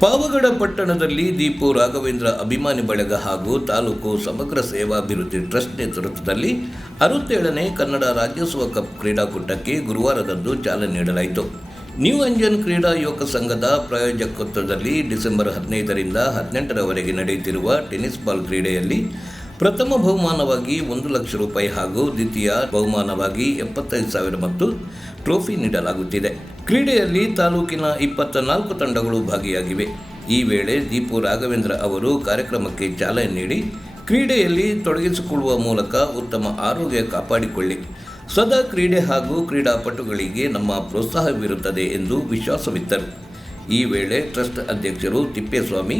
ಪಾವಗಡ ಪಟ್ಟಣದಲ್ಲಿ ದೀಪು ರಾಘವೇಂದ್ರ ಅಭಿಮಾನಿ ಬಳಗ ಹಾಗೂ ತಾಲೂಕು ಸಮಗ್ರ ಸೇವಾಭಿವೃದ್ಧಿ ಟ್ರಸ್ಟ್ ನೇತೃತ್ವದಲ್ಲಿ 67ನೇ ಕನ್ನಡ ರಾಜ್ಯೋತ್ಸವ ಕಪ್ ಕ್ರೀಡಾಕೂಟಕ್ಕೆ ಗುರುವಾರದಂದು ಚಾಲನೆ ನೀಡಲಾಯಿತು. ನ್ಯೂ ಅಂಜನ್ ಕ್ರೀಡಾ ಯುವಕ ಸಂಘದ ಪ್ರಾಯೋಜಕತ್ವದಲ್ಲಿ ಡಿಸೆಂಬರ್ 15ರಿಂದ 18ರವರೆಗೆ ನಡೆಯುತ್ತಿರುವ ಟೆನ್ನಿಸ್ ಬಾಲ್ ಕ್ರೀಡೆಯಲ್ಲಿ ಪ್ರಥಮ ಬಹುಮಾನವಾಗಿ 1 ಲಕ್ಷ ರೂಪಾಯಿ ಹಾಗೂ ದ್ವಿತೀಯ ಬಹುಮಾನವಾಗಿ 75,000 ಮತ್ತು ಟ್ರೋಫಿ ನೀಡಲಾಗುತ್ತಿದೆ. ಕ್ರೀಡೆಯಲ್ಲಿ ತಾಲೂಕಿನ 24 ತಂಡಗಳು ಭಾಗಿಯಾಗಿವೆ. ಈ ವೇಳೆ ದೀಪು ರಾಘವೇಂದ್ರ ಅವರು ಕಾರ್ಯಕ್ರಮಕ್ಕೆ ಚಾಲನೆ ನೀಡಿ, ಕ್ರೀಡೆಯಲ್ಲಿ ತೊಡಗಿಸಿಕೊಳ್ಳುವ ಮೂಲಕ ಉತ್ತಮ ಆರೋಗ್ಯ ಕಾಪಾಡಿಕೊಳ್ಳಿ, ಸದಾ ಕ್ರೀಡೆ ಹಾಗೂ ಕ್ರೀಡಾಪಟುಗಳಿಗೆ ನಮ್ಮ ಪ್ರೋತ್ಸಾಹವಿರುತ್ತದೆ ಎಂದು ವಿಶ್ವಾಸವಿತ್ತರು. ಈ ವೇಳೆ ಟ್ರಸ್ಟ್ ಅಧ್ಯಕ್ಷರು ತಿಪ್ಪೇಸ್ವಾಮಿ,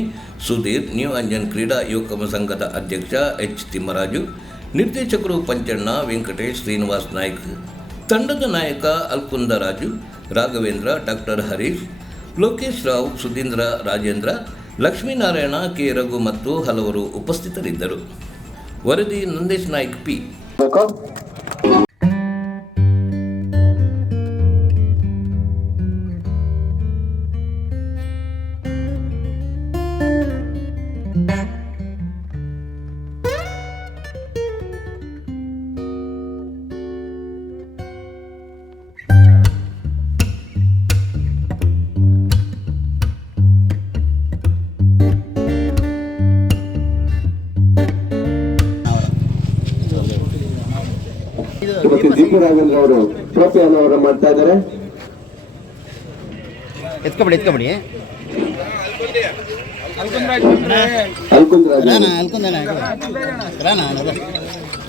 ಸುಧೀರ್, ನ್ಯೂ ಅಂಜನ್ ಕ್ರೀಡಾ ಯುವಕ ಸಂಘದ ಅಧ್ಯಕ್ಷ ಎಚ್ ತಿಮ್ಮರಾಜು, ನಿರ್ದೇಶಕರು ಪಂಚಣ್ಣ, ವೆಂಕಟೇಶ್, ಶ್ರೀನಿವಾಸ್ ನಾಯ್ಕ್, ತಂಡದ ನಾಯಕ ಅಲ್ಕುಂದ ರಾಜು, ರಾಘವೇಂದ್ರ, ಡಾಕ್ಟರ್ ಹರೀಶ್, ಲೋಕೇಶ್ ರಾವ್, ಸುಧೀಂದ್ರ, ರಾಜೇಂದ್ರ, ಲಕ್ಷ್ಮೀನಾರಾಯಣ, ಕೆ ರಘು ಮತ್ತು ಹಲವರು ಉಪಸ್ಥಿತರಿದ್ದರು. ವರದಿ ನಂದೇಶ್ ನಾಯ್ಕ್, ಪಿ. ದೀಪು ರಾಘವೇಂದ್ರ ಅವರು ಟ್ರೋಫಿ ಅನಾವರಣ ಮಾಡ್ತಾ ಇದ್ದಾರೆ. ಎತ್ಕೊಬಿಡಿ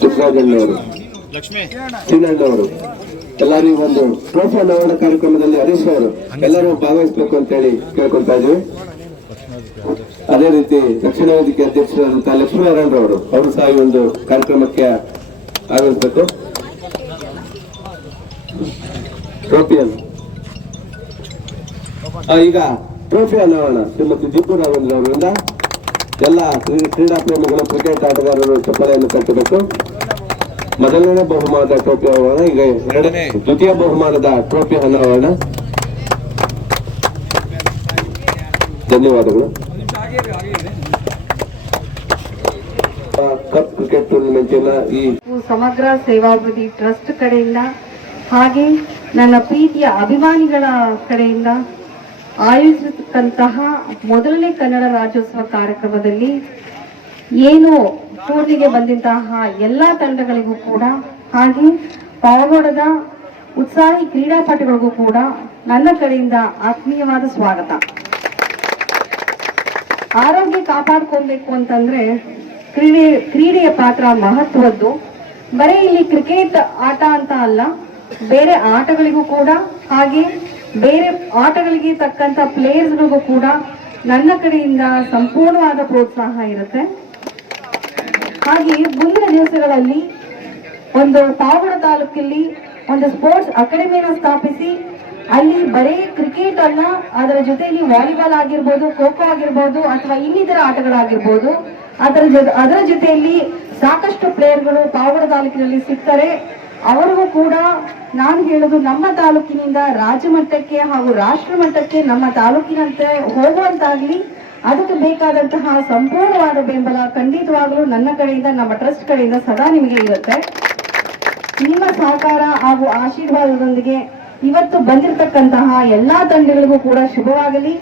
ಚಿಕ್ಕರಾಜಣ್ಣವರು, ಸೀನಣ್ಣವರು ಎಲ್ಲರಿಗೂ ಒಂದು ಟ್ರೋಫಿ ಅನಾವರಣ ಕಾರ್ಯಕ್ರಮದಲ್ಲಿ ಹರೀಶ್ ಅವರು ಎಲ್ಲರೂ ಭಾಗವಹಿಸಬೇಕು ಅಂತ ಹೇಳಿ ಕೇಳ್ಕೊಳ್ತಾ ಇದ್ವಿ. ಅದೇ ರೀತಿ ದಕ್ಷಿಣ ವೇದಿಕೆ ಅಧ್ಯಕ್ಷರಾದಂತಹ ಲಕ್ಷ್ಮೀನಾರಾಯಣರವರು ಅವರು ಸಹ ಈ ಒಂದು ಕಾರ್ಯಕ್ರಮಕ್ಕೆ ಆಗಮಿಸಬೇಕು. ಟ್ರೋಫಿಯನ್ನು ಈಗ ಟ್ರೋಫಿ ಅನಾವರಣ ಶ್ರೀಮತಿ ದೀಪು ರಾಘವೇಂದ್ರ ಅವರಿಂದ ಎಲ್ಲ ಕ್ರೀಡಾ ಪ್ರೇಮಿಗಳು, ಕ್ರಿಕೆಟ್ ಆಟಗಾರರು ಚಪ್ಪಲೆಯನ್ನು ಕಟ್ಟಬೇಕು. ಮೊದಲನೇ ಬಹುಮಾನದ ಟ್ರೋಫಿ ಅನಾವರಣ, ಈಗ ದ್ವಿತೀಯ ಬಹುಮಾನದ ಟ್ರೋಫಿ ಅನಾವರಣ. ಧನ್ಯವಾದಗಳು. ಕಪ್ ಕ್ರಿಕೆಟ್ ಟೂರ್ನಿಮೆಂಟಿನ ಈ ಸಮಗ್ರ ಸೇವಾಭಿವೃದ್ಧಿ ಟ್ರಸ್ಟ್ ಕಡೆಯಿಂದ ಹಾಗೆ ನನ್ನ ಪ್ರೀತಿಯ ಅಭಿಮಾನಿಗಳ ಕಡೆಯಿಂದ ಆಯೋಜಿಸತಕ್ಕಂತಹ ಮೊದಲನೇ ಕನ್ನಡ ರಾಜ್ಯೋತ್ಸವ ಕಾರ್ಯಕ್ರಮದಲ್ಲಿ ಏನು ಟೂರ್ನಿಗೆ ಬಂದಂತಹ ಎಲ್ಲ ತಂಡಗಳಿಗೂ ಕೂಡ ಹಾಗೆ ಪಾವಗಡದ ಉತ್ಸಾಹಿ ಕ್ರೀಡಾಪಟುಗಳಿಗೂ ಕೂಡ ನನ್ನ ಕಡೆಯಿಂದ ಆತ್ಮೀಯವಾದ ಸ್ವಾಗತ. ಆರೋಗ್ಯ ಕಾಪಾಡ್ಕೊಳ್ಬೇಕು ಅಂತಂದ್ರೆ ಕ್ರೀಡೆಯ ಪಾತ್ರ ಮಹತ್ವದ್ದು. ಬರೀ ಇಲ್ಲಿ ಕ್ರಿಕೆಟ್ ಆಟ ಅಂತ ಅಲ್ಲ, ಬೇರೆ ಆಟಗಳಿಗೂ ಕೂಡ ಹಾಗೆ ಬೇರೆ ಆಟಗಳಿಗೆ ತಕ್ಕಂತ ಪ್ಲೇಯರ್ಸ್ಗಳಿಗೂ ಕೂಡ ನನ್ನ ಕಡೆಯಿಂದ ಸಂಪೂರ್ಣವಾದ ಪ್ರೋತ್ಸಾಹ ಇರುತ್ತೆ. ಹಾಗೆ ಮುಂದಿನ ದಿವಸಗಳಲ್ಲಿ ಒಂದು ಪಾವಗಡ ತಾಲೂಕಲ್ಲಿ ಒಂದು ಸ್ಪೋರ್ಟ್ಸ್ ಅಕಾಡೆಮಿಯನ್ನು ಸ್ಥಾಪಿಸಿ ಅಲ್ಲಿ ಬರೀ ಕ್ರಿಕೆಟ್ ಅಲ್ಲ, ಅದರ ಜೊತೆಯಲ್ಲಿ ವಾಲಿಬಾಲ್ ಆಗಿರ್ಬೋದು, ಖೋ ಖೋ ಆಗಿರ್ಬೋದು ಅಥವಾ ಇನ್ನಿತರ ಆಟಗಳಾಗಿರ್ಬೋದು, ಅದರ ಜೊತೆಯಲ್ಲಿ ಸಾಕಷ್ಟು ಪ್ಲೇಯರ್ಗಳು ಪಾವಗಡ ತಾಲೂಕಿನಲ್ಲಿ ಸಿಗ್ತಾರೆ. ಅವರಿಗೂ ಕೂಡ ನಾನು ಹೇಳೋದು, ನಮ್ಮ ತಾಲೂಕಿನಿಂದ ರಾಜ್ಯ ಮಟ್ಟಕ್ಕೆ ಹಾಗೂ ರಾಷ್ಟ್ರ ಮಟ್ಟಕ್ಕೆ ನಮ್ಮ ತಾಲೂಕಿನಂತೆ ಹೋಗುವಂತಾಗ್ಲಿ, ಅದಕ್ಕೆ ಬೇಕಾದಂತಹ ಸಂಪೂರ್ಣವಾದ ಬೆಂಬಲ ಖಂಡಿತವಾಗಲೂ ನನ್ನ ಕಡೆಯಿಂದ, ನಮ್ಮ ಟ್ರಸ್ಟ್ ಕಡೆಯಿಂದ ಸದಾ ನಿಮಗೆ ಇರುತ್ತೆ. ನಿಮ್ಮ ಸಹಕಾರ ಹಾಗೂ ಆಶೀರ್ವಾದದೊಂದಿಗೆ ಇವತ್ತು ಬಂದಿರತಕ್ಕಂತಹ ಎಲ್ಲಾ ತಂಡಗಳಿಗೂ ಕೂಡ ಶುಭವಾಗಲಿ.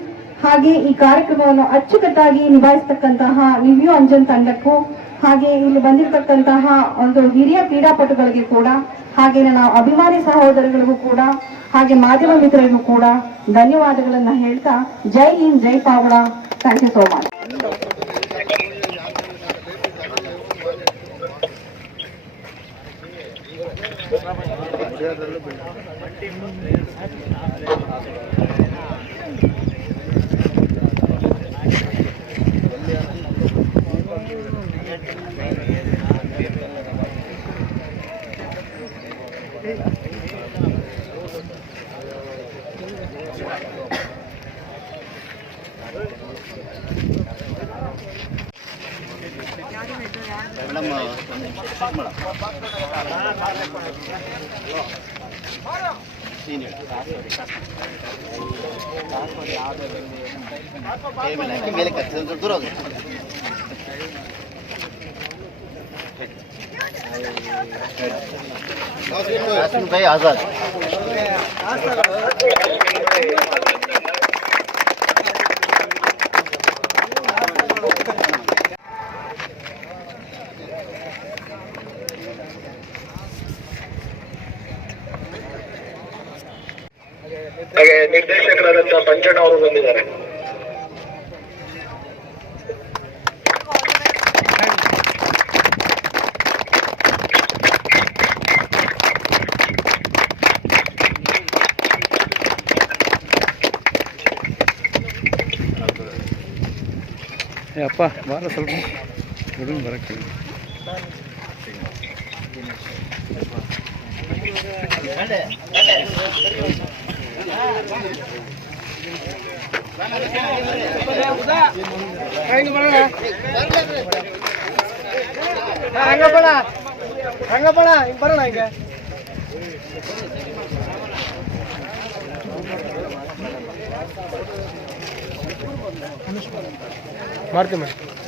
ಹಾಗೆ ಈ ಕಾರ್ಯಕ್ರಮವನ್ನು ಅಚ್ಚುಕಟ್ಟಾಗಿ ನಿಭಾಯಿಸತಕ್ಕಂತಹ ನ್ಯೂ ಅಂಜನ್ ತಂಡಕ್ಕೂ ಹಾಗೆ ಇಲ್ಲಿ ಬಂದಿರತಕ್ಕಂತಹ ಒಂದು ಹಿರಿಯ ಕ್ರೀಡಾಪಟುಗಳಿಗೆ ಕೂಡ ಹಾಗೆ ನಾವು ಅಭಿಮಾನಿ ಸಹೋದರಗಳಿಗೂ ಕೂಡ ಹಾಗೆ ಮಾಧ್ಯಮ ಮಿತ್ರರಿಗೂ ಕೂಡ ಧನ್ಯವಾದಗಳನ್ನ ಹೇಳ್ತಾ, ಜೈ ಹಿಂದ್, ಜೈ Pavagada. Thank you so much. Madam ಮೇಲೆ ದೂರ ಹೋಗಿ भाई आजाद ಹಾಗೆ ನಿರ್ದೇಶಕರಾದಂತಹ ಪಂಚಣ್ಣ ಅವರು ಬಂದಿದ್ದಾರೆ. ಅಪ್ಪ ಬಾರ ಸ್ವಲ್ಪ ಹುಡುಗ ಬರಕ್ಕೆ ರಂಗಪ್ಪಣ ಹಿಂಗೆ ಬರೋಣ ಹಿಂಗೆ ಮಾಡ್ತೀನಿ